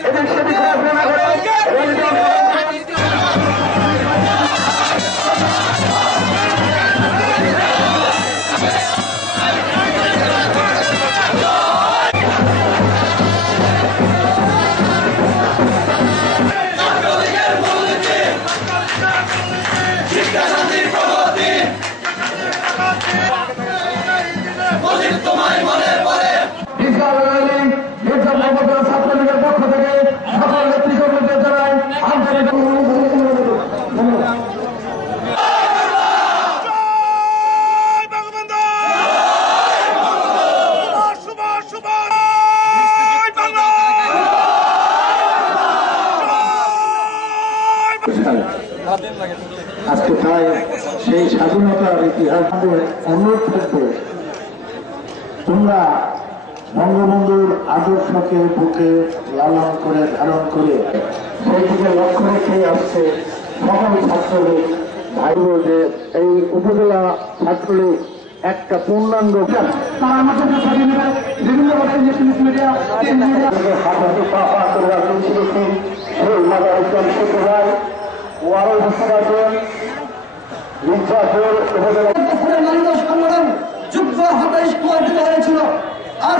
এদের সেটি ঘোষণা করে ছাত্রলীগের পক্ষ থেকে সকল নেতৃত্বদের জানাই আন্তরিক আজকে তাই সেই স্বাধীনতার ইতিহাস অনুরোধ থাকবে তোমরা বঙ্গবন্ধুর আদর্শকে বুকে লালন করে ধারণ করে সেই দিকে লক্ষ্য রেখেই আসছে সকল ছাত্রলীগ ভাইব যে এই উপজেলা ছাত্রলীগ একটা পূর্ণাঙ্গ তারা আমাদের বিভিন্ন মিডিয়া সেই মাদারুজ্জান শুক্রবার ওয়ারুল হোসেন মির্জাপুর উপজেলা সংগঠন যুগ্ম হাতে হয়েছিল আর